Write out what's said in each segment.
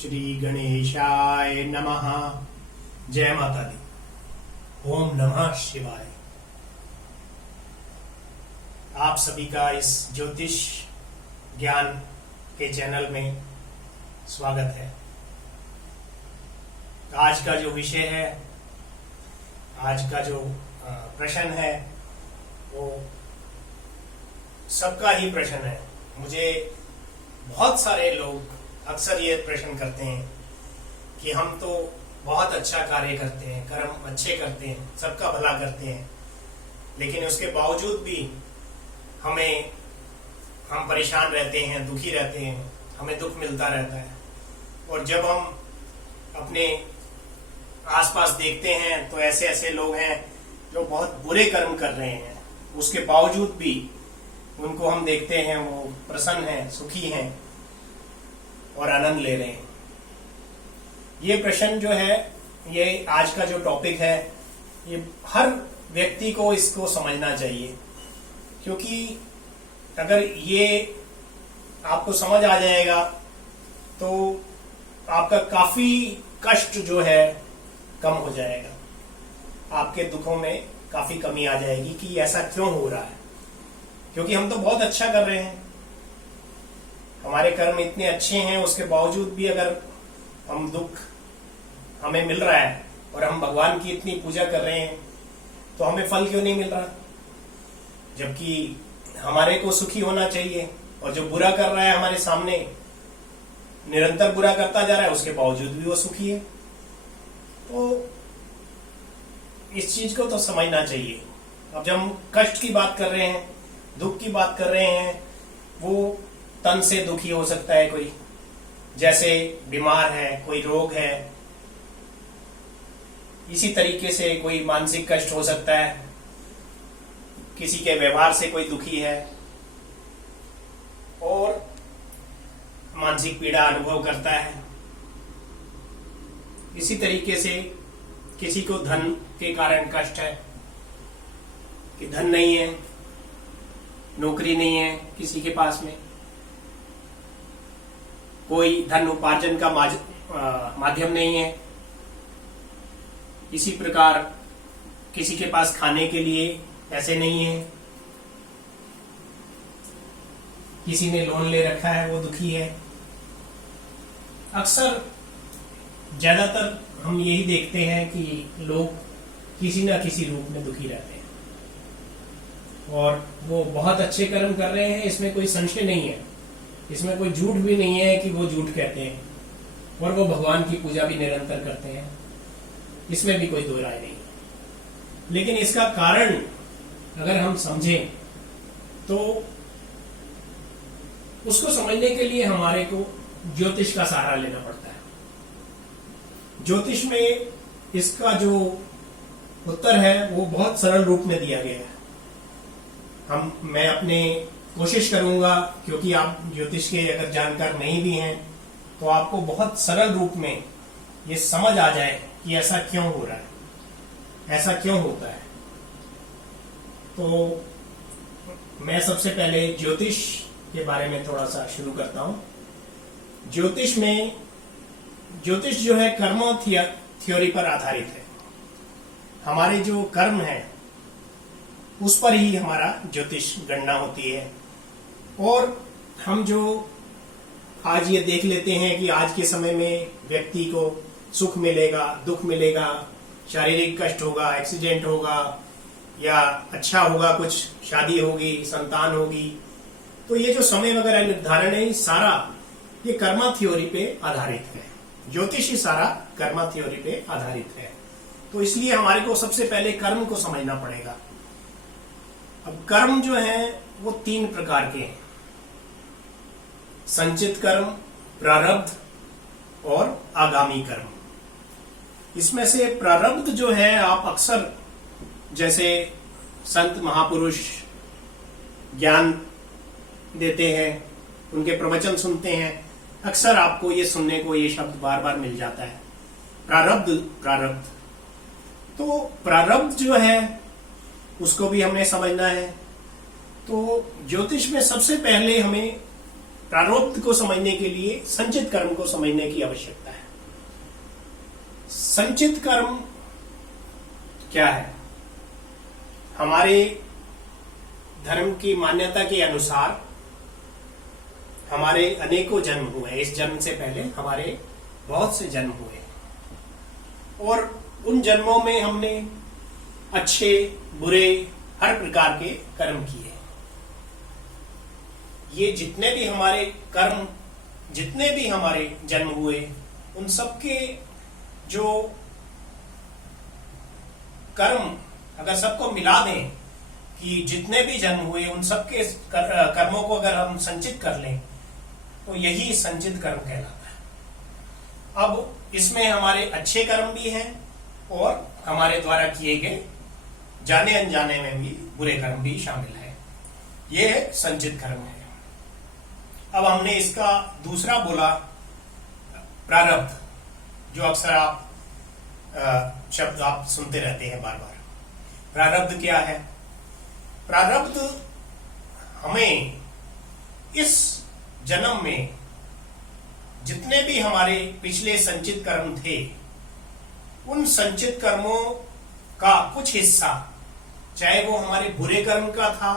श्री गणेशाय नमः। जय माता दी। ओम नमः शिवाय। आप सभी का इस ज्योतिष ज्ञान के चैनल में स्वागत है। आज का जो विषय है, आज का जो प्रश्न है, वो सबका ही प्रश्न है। मुझे बहुत सारे लोग अक्सर ये प्रश्न करते हैं कि हम तो बहुत अच्छा कार्य करते हैं, कर्म अच्छे करते हैं, सबका भला करते हैं, लेकिन उसके बावजूद भी हम परेशान रहते हैं, दुखी रहते हैं, हमें दुख मिलता रहता है। और जब हम अपने आसपास देखते हैं तो ऐसे ऐसे लोग हैं जो बहुत बुरे कर्म कर रहे हैं, उसके बावजूद भी उनको हम देखते हैं वो प्रसन्न हैं, सुखी हैं और आनंद ले रहे हैं। ये प्रश्न जो है, ये आज का जो टॉपिक है, ये हर व्यक्ति को इसको समझना चाहिए, क्योंकि अगर ये आपको समझ आ जाएगा तो आपका काफी कष्ट जो है कम हो जाएगा। आपके दुखों में काफी कमी आ जाएगी कि ऐसा क्यों हो रहा है, क्योंकि हम तो बहुत अच्छा कर रहे हैं, हमारे कर्म इतने अच्छे हैं, उसके बावजूद भी अगर हम दुख हमें मिल रहा है और हम भगवान की इतनी पूजा कर रहे हैं तो हमें फल क्यों नहीं मिल रहा? जबकि हमारे को सुखी होना चाहिए, और जो बुरा कर रहा है हमारे सामने, निरंतर बुरा करता जा रहा है, उसके बावजूद भी वो सुखी है। तो इस चीज को तो समझना चाहिए। अब जब हम कष्ट की बात कर रहे हैं, दुख की बात कर रहे हैं, वो तन से दुखी हो सकता है, कोई जैसे बीमार है, कोई रोग है, इसी तरीके से कोई मानसिक कष्ट हो सकता है, किसी के व्यवहार से कोई दुखी है और मानसिक पीड़ा अनुभव करता है। इसी तरीके से किसी को धन के कारण कष्ट है कि धन नहीं है, नौकरी नहीं है किसी के पास में, कोई धन उपार्जन का माध्यम नहीं है। इसी प्रकार किसी के पास खाने के लिए पैसे नहीं है, किसी ने लोन ले रखा है, वो दुखी है। अक्सर ज्यादातर हम यही देखते हैं कि लोग किसी न किसी रूप में दुखी रहते हैं, और वो बहुत अच्छे कर्म कर रहे हैं, इसमें कोई संशय नहीं है, इसमें कोई झूठ भी नहीं है कि वो झूठ कहते हैं, और वो भगवान की पूजा भी निरंतर करते हैं, इसमें भी कोई दो राय नहीं। लेकिन इसका कारण अगर हम समझें तो उसको समझने के लिए हमारे को ज्योतिष का सहारा लेना पड़ता है। ज्योतिष में इसका जो उत्तर है वो बहुत सरल रूप में दिया गया है। मैं अपने कोशिश करूंगा, क्योंकि आप ज्योतिष के अगर जानकार नहीं भी हैं तो आपको बहुत सरल रूप में ये समझ आ जाए कि ऐसा क्यों हो रहा है, ऐसा क्यों होता है। तो मैं सबसे पहले ज्योतिष के बारे में थोड़ा सा शुरू करता हूं। ज्योतिष जो है कर्म थ्योरी पर आधारित है। हमारे जो कर्म है उस पर ही हमारा ज्योतिष गणना होती है। और हम जो आज ये देख लेते हैं कि आज के समय में व्यक्ति को सुख मिलेगा, दुख मिलेगा, शारीरिक कष्ट होगा, एक्सीडेंट होगा, या अच्छा होगा, कुछ शादी होगी, संतान होगी, तो ये जो समय वगैरह निर्धारण है, सारा ये कर्मा थ्योरी पे आधारित है। ज्योतिष ही सारा कर्मा थ्योरी पे आधारित है। तो इसलिए हमारे को सबसे पहले कर्म को समझना पड़ेगा। अब कर्म जो है वो 3 प्रकार के हैं: संचित कर्म, प्रारब्ध और आगामी कर्म। इसमें से प्रारब्ध जो है, आप अक्सर जैसे संत महापुरुष ज्ञान देते हैं, उनके प्रवचन सुनते हैं, अक्सर आपको ये सुनने को ये शब्द बार बार मिल जाता है, प्रारब्ध प्रारब्ध। तो प्रारब्ध जो है उसको भी हमने समझना है। तो ज्योतिष में सबसे पहले हमें प्रारब्ध को समझने के लिए संचित कर्म को समझने की आवश्यकता है। संचित कर्म क्या है? हमारे धर्म की मान्यता के अनुसार हमारे अनेकों जन्म हुए। इस जन्म से पहले हमारे बहुत से जन्म हुए और उन जन्मों में हमने अच्छे बुरे हर प्रकार के कर्म किए। ये जितने भी हमारे कर्म, जितने भी हमारे जन्म हुए, उन सबके जो कर्म अगर सबको मिला दें कि जितने भी जन्म हुए उन सबके कर्मों को अगर हम संचित कर लें तो यही संचित कर्म कहलाता है। अब इसमें हमारे अच्छे कर्म भी हैं और हमारे द्वारा किए गए जाने अनजाने में भी बुरे कर्म भी शामिल है। यह संचित कर्म है। अब हमने इसका दूसरा बोला प्रारब्ध, जो अक्सर आप शब्द आप सुनते रहते हैं बार बार। प्रारब्ध क्या है? प्रारब्ध हमें इस जन्म में जितने भी हमारे पिछले संचित कर्म थे, उन संचित कर्मों का कुछ हिस्सा, चाहे वो हमारे बुरे कर्म का था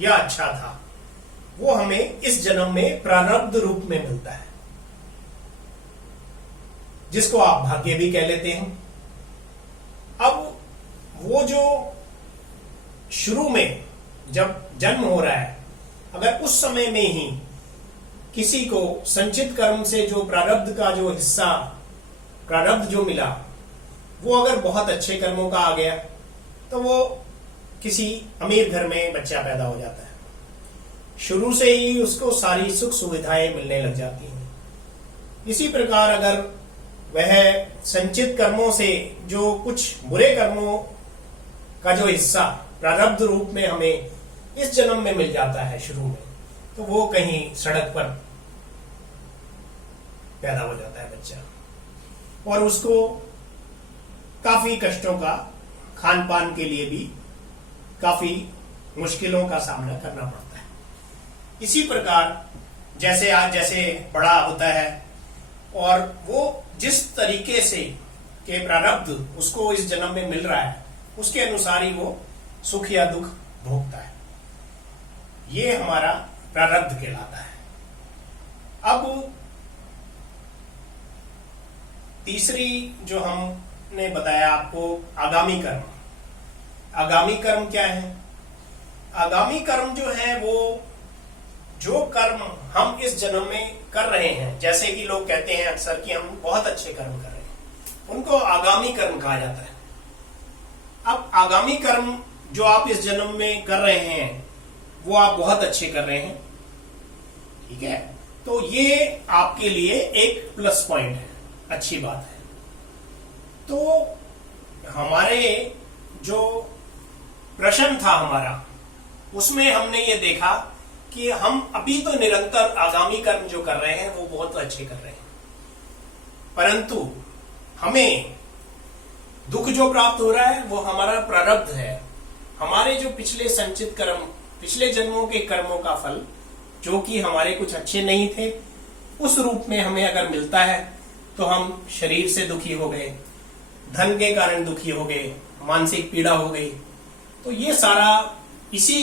या अच्छा था, वो हमें इस जन्म में प्रारब्ध रूप में मिलता है, जिसको आप भाग्य भी कह लेते हैं। अब वो जो शुरू में जब जन्म हो रहा है, अगर उस समय में ही किसी को संचित कर्म से जो प्रारब्ध का जो हिस्सा, प्रारब्ध जो मिला, वो अगर बहुत अच्छे कर्मों का आ गया तो वो किसी अमीर घर में बच्चा पैदा हो जाता है। शुरू से ही उसको सारी सुख सुविधाएं मिलने लग जाती हैं। इसी प्रकार अगर वह संचित कर्मों से जो कुछ बुरे कर्मों का जो हिस्सा प्रारब्ध रूप में हमें इस जन्म में मिल जाता है शुरू में, तो वो कहीं सड़क पर पैदा हो जाता है बच्चा और उसको काफी कष्टों का, खान पान के लिए भी काफी मुश्किलों का सामना करना पड़ता है। इसी प्रकार जैसे आज जैसे बड़ा होता है और वो जिस तरीके से के प्रारब्ध उसको इस जन्म में मिल रहा है, उसके अनुसार ही वो सुख या दुख भोगता है। ये हमारा प्रारब्ध कहलाता है। अब तीसरी जो हमने बताया आपको, आगामी कर्म। आगामी कर्म क्या है? आगामी कर्म जो है वो जो कर्म हम इस जन्म में कर रहे हैं, जैसे कि लोग कहते हैं अक्सर कि हम बहुत अच्छे कर्म कर रहे हैं, उनको आगामी कर्म कहा जाता है। अब आगामी कर्म जो आप इस जन्म में कर रहे हैं वो आप बहुत अच्छे कर रहे हैं, ठीक है, तो ये आपके लिए एक प्लस पॉइंट है, अच्छी बात है। तो हमारे जो प्रश्न था हमारा, उसमें हमने ये देखा कि हम अभी तो निरंतर आगामी कर्म जो कर रहे हैं वो बहुत अच्छे कर रहे हैं, परंतु हमें दुख जो प्राप्त हो रहा है वो हमारा प्रारब्ध है। हमारे जो पिछले संचित कर्म, पिछले जन्मों के कर्मों का फल, जो कि हमारे कुछ अच्छे नहीं थे, उस रूप में हमें अगर मिलता है तो हम शरीर से दुखी हो गए, धन के कारण दुखी हो गए, मानसिक पीड़ा हो गई, तो ये सारा इसी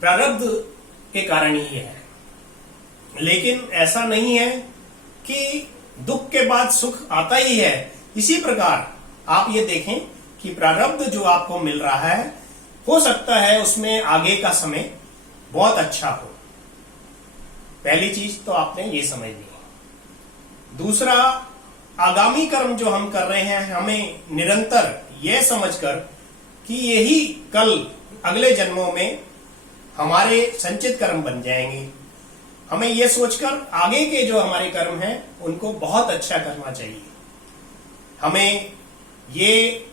प्रारब्ध के कारण ही है। लेकिन ऐसा नहीं है कि दुख के बाद सुख आता ही है। इसी प्रकार आप ये देखें कि प्रारब्ध जो आपको मिल रहा है, हो सकता है उसमें आगे का समय बहुत अच्छा हो। पहली चीज तो आपने ये समझ ली। दूसरा, आगामी कर्म जो हम कर रहे हैं, हमें निरंतर यह समझकर कि यही कल अगले जन्मों में हमारे संचित कर्म बन जाएंगे, हमें यह सोचकर आगे के जो हमारे कर्म हैं उनको बहुत अच्छा करना चाहिए। हमें ये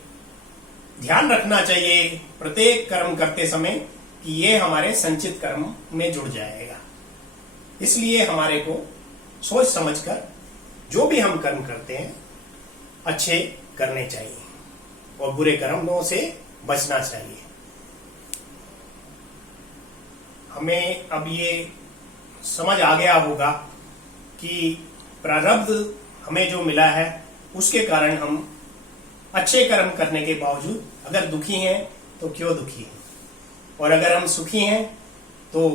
ध्यान रखना चाहिए प्रत्येक कर्म करते समय कि ये हमारे संचित कर्म में जुड़ जाएगा। इसलिए हमारे को सोच समझकर जो भी हम कर्म करते हैं अच्छे करने चाहिए और बुरे कर्मों से बचना चाहिए। हमें अब ये समझ आ गया होगा कि प्रारब्ध हमें जो मिला है उसके कारण हम अच्छे कर्म करने के बावजूद अगर दुखी हैं तो क्यों दुखी हैं, और अगर हम सुखी हैं तो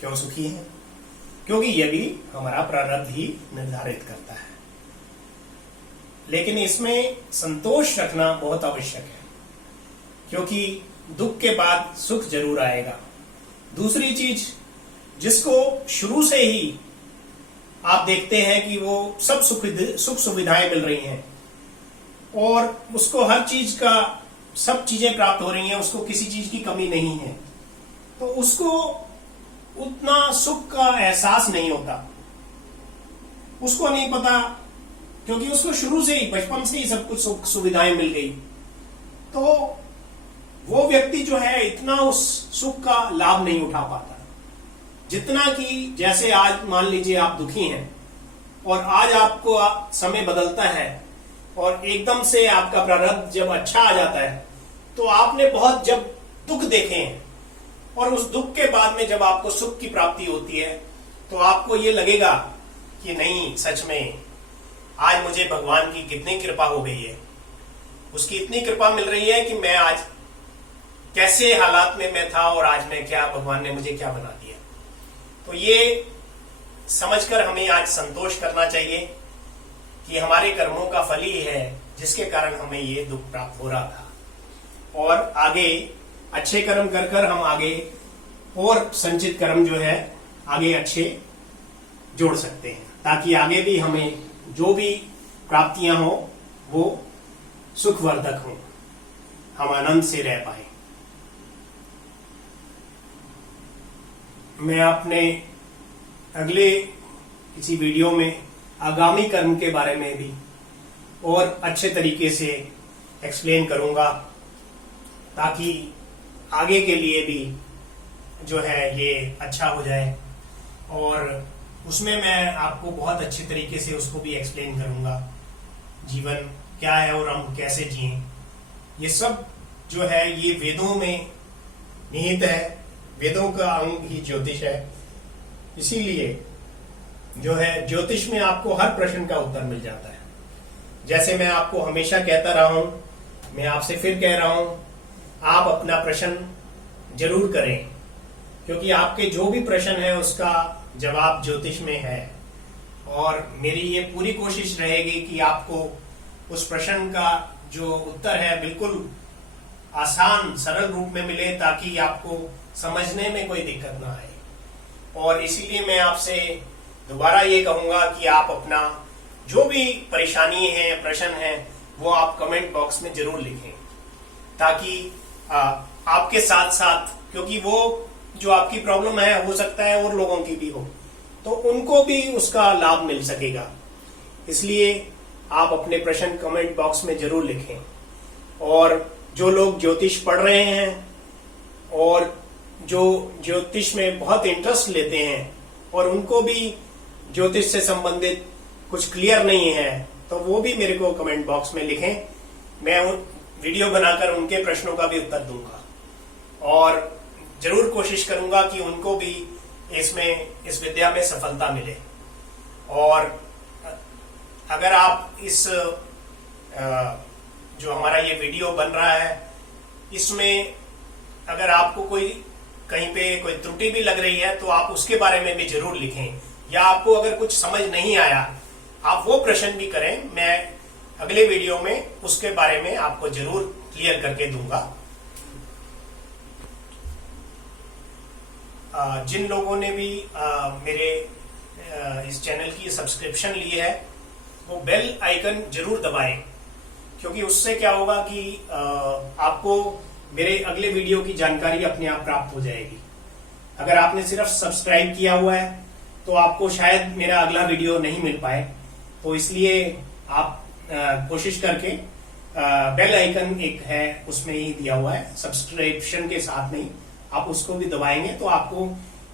क्यों सुखी हैं, क्योंकि यह भी हमारा प्रारब्ध ही निर्धारित करता है। लेकिन इसमें संतोष रखना बहुत आवश्यक है, क्योंकि दुख के बाद सुख जरूर आएगा। दूसरी चीज, जिसको शुरू से ही आप देखते हैं कि वो सब सुख सुविधाएं मिल रही हैं और उसको हर चीज का सब चीजें प्राप्त हो रही हैं, उसको किसी चीज की कमी नहीं है, तो उसको उतना सुख का एहसास नहीं होता, उसको नहीं पता, क्योंकि उसको शुरू से ही बचपन से ही सब कुछ सुख सुविधाएं मिल गई। तो वो व्यक्ति जो है इतना उस सुख का लाभ नहीं उठा पाता जितना कि जैसे आज मान लीजिए आप दुखी हैं और आज आपको समय बदलता है और एकदम से आपका प्रारब्ध जब अच्छा आ जाता है, तो आपने बहुत जब दुख देखे हैं और उस दुख के बाद में जब आपको सुख की प्राप्ति होती है तो आपको ये लगेगा कि नहीं, सच में आज मुझे भगवान की कितनी कृपा हो गई है, उसकी इतनी कृपा मिल रही है कि मैं आज कैसे हालात में मैं था और आज मैं क्या, भगवान ने मुझे क्या बना दिया। तो ये समझकर हमें आज संतोष करना चाहिए कि हमारे कर्मों का फल ही है जिसके कारण हमें ये दुख प्राप्त हो रहा था, और आगे अच्छे कर्म कर कर हम आगे और संचित कर्म जो है आगे अच्छे जोड़ सकते हैं, ताकि आगे भी हमें जो भी प्राप्तियां हो वो सुखवर्धक हो, हम आनंद से रह पाए। मैं अपने अगले किसी वीडियो में आगामी कर्म के बारे में भी और अच्छे तरीके से एक्सप्लेन करूंगा, ताकि आगे के लिए भी जो है ये अच्छा हो जाए, और उसमें मैं आपको बहुत अच्छे तरीके से उसको भी एक्सप्लेन करूंगा, जीवन क्या है और हम कैसे जिएं। ये सब जो है ये वेदों में निहित है, वेदों का अंग ही ज्योतिष है, इसीलिए जो है ज्योतिष में आपको हर प्रश्न का उत्तर मिल जाता है। जैसे मैं आपको हमेशा कहता रहा हूं, मैं आपसे फिर कह रहा हूं, आप अपना प्रश्न जरूर करें, क्योंकि आपके जो भी प्रश्न है उसका जवाब ज्योतिष में है, और मेरी ये पूरी कोशिश रहेगी कि आपको उस प्रश्न का जो उत्तर है बिल्कुल आसान सरल रूप में मिले, ताकि आपको समझने में कोई दिक्कत ना आए। और इसीलिए मैं आपसे दोबारा ये कहूंगा कि आप अपना जो भी परेशानी है, प्रश्न है, वो आप कमेंट बॉक्स में जरूर लिखें, ताकि आपके साथ साथ, क्योंकि वो जो आपकी प्रॉब्लम है हो सकता है और लोगों की भी हो, तो उनको भी उसका लाभ मिल सकेगा। इसलिए आप अपने प्रश्न कमेंट बॉक्स में जरूर लिखें, और जो लोग ज्योतिष पढ़ रहे हैं और जो ज्योतिष में बहुत इंटरेस्ट लेते हैं और उनको भी ज्योतिष से संबंधित कुछ क्लियर नहीं है, तो वो भी मेरे को कमेंट बॉक्स में लिखें, मैं वीडियो बनाकर उनके प्रश्नों का भी उत्तर दूंगा, और जरूर कोशिश करूंगा कि उनको भी इस विद्या में सफलता मिले। और अगर आप इस जो हमारा ये वीडियो बन रहा है, इसमें अगर आपको कोई कहीं पे कोई त्रुटि भी लग रही है तो आप उसके बारे में भी जरूर लिखें, या आपको अगर कुछ समझ नहीं आया आप वो प्रश्न भी करें, मैं अगले वीडियो में उसके बारे में आपको जरूर क्लियर करके दूंगा। जिन लोगों ने भी मेरे इस चैनल की सब्सक्रिप्शन ली है वो बेल आइकन जरूर दबाएं, क्योंकि उससे क्या होगा कि आपको मेरे अगले वीडियो की जानकारी अपने आप प्राप्त हो जाएगी। अगर आपने सिर्फ सब्सक्राइब किया हुआ है तो आपको शायद मेरा अगला वीडियो नहीं मिल पाए, तो इसलिए आप कोशिश करके बेल आइकन एक है उसमें ही दिया हुआ है, सब्सक्रिप्शन के साथ में ही आप उसको भी दबाएंगे तो आपको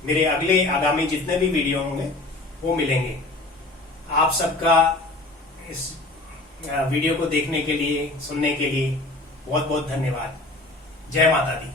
मेरे अगले आगामी जितने भी वीडियो होंगे वो मिलेंगे। आप सबका इस वीडियो को देखने के लिए, सुनने के लिए बहुत बहुत धन्यवाद। जय माता दी।